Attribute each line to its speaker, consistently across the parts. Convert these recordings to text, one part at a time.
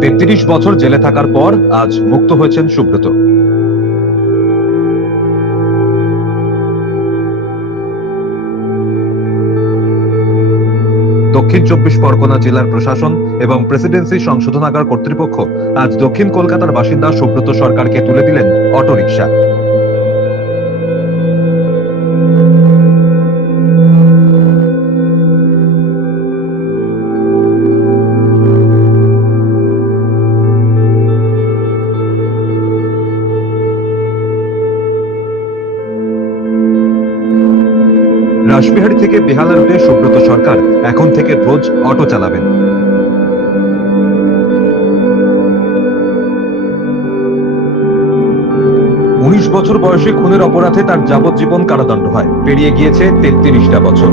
Speaker 1: তেত্রিশ বছর জেলে থাকার পর আজ মুক্ত হয়েছেন সুব্রত। দক্ষিণ চব্বিশ পরগনা জেলার প্রশাসন এবং প্রেসিডেন্সি সংশোধনাগার কর্তৃপক্ষ আজ দক্ষিণ কলকাতার বাসিন্দা সুব্রত সরকারকে তুলে দিলেন অটোরিকশা। রাসবিহারী থেকে বেহালা রুটে সুব্রত সরকার এখন থেকে রোজ অটো চালাবেন। উনিশ বছর বয়সে খুনের অপরাধে তার যাবজ্জীবন কারাদণ্ড হয়। পেরিয়ে গিয়েছে তেত্রিশটা বছর।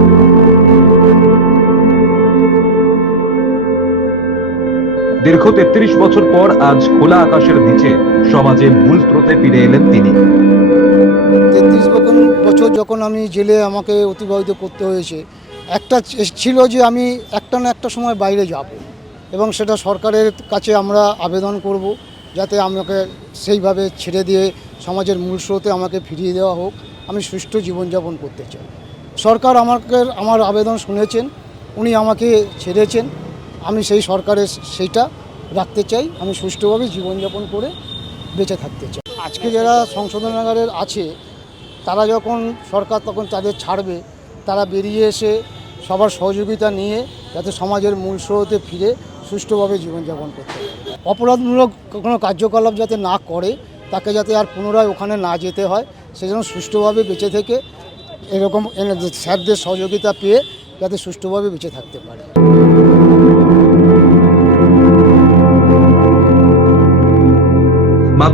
Speaker 1: দীর্ঘ তেত্রিশ বছর পর আজ খোলা আকাশের নিচে সমাজের মূল স্রোতে ফিরে এলেন তিনি।
Speaker 2: তেত্রিশ বছর যখন আমি জেলে আমাকে অতিবাহিত করতে হয়েছে, একটা ছিল যে আমি একটা না একটা সময় বাইরে যাব এবং সেটা সরকারের কাছে আমরা আবেদন করব যাতে আমাকে সেইভাবে ছেড়ে দিয়ে সমাজের মূল স্রোতে আমাকে ফিরিয়ে দেওয়া হোক। আমি সুষ্ঠু জীবনযাপন করতে চাই। সরকার আমাকে, আমার আবেদন শুনেছেন, উনি আমাকে ছেড়েছেন। আমি সেই সরকারের সেইটা রাখতে চাই। আমি সুষ্ঠুভাবে জীবনযাপন করে বেঁচে থাকতে চাই। আজকে যারা সংশোধনাগারের আছে, তারা যখন সরকার তখন তাদের ছাড়বে, তারা বেরিয়ে এসে সবার সহযোগিতা নিয়ে যাতে সমাজের মূল স্রোতে ফিরে সুষ্ঠুভাবে জীবনযাপন করতে অপরাধমূলক কোনো কার্যকলাপ যাতে না করে, তাকে যাতে আর পুনরায় ওখানে না যেতে হয় সেজন্য সুষ্ঠুভাবে বেঁচে থেকে এরকম স্যারদের সহযোগিতা পেয়ে যাতে সুষ্ঠুভাবে বেঁচে থাকতে পারে।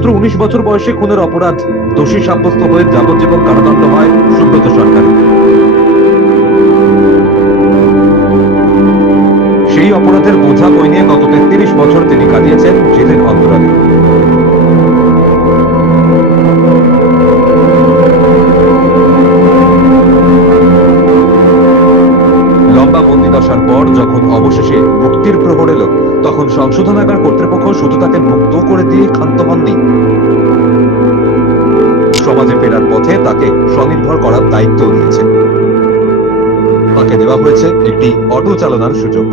Speaker 1: মাত্র উনিশ বছর বয়সে খুনের অপরাধ। দোষী সাব্যস্ত হয়ে যাবজ্জীবন কারাদণ্ড হয় সুব্রত সরকার সেই অপরাধের বোঝা বই নিয়ে গত তেত্রিশ বছর তিনি কাটিয়েছেন জেলের অন্তরালে। মুক্তির প্রহর এলো। তখন সংশোধনাগার কর্তৃপক্ষ শুধু তাকে মুক্ত করে দিয়ে ক্ষান্ত হননি। সমাজে ফেরার পথে তাকে স্বনির্ভর করার দায়িত্ব দিয়েছে তাকে দেওয়া হয়েছে একটি অটো চালানোর সুযোগ।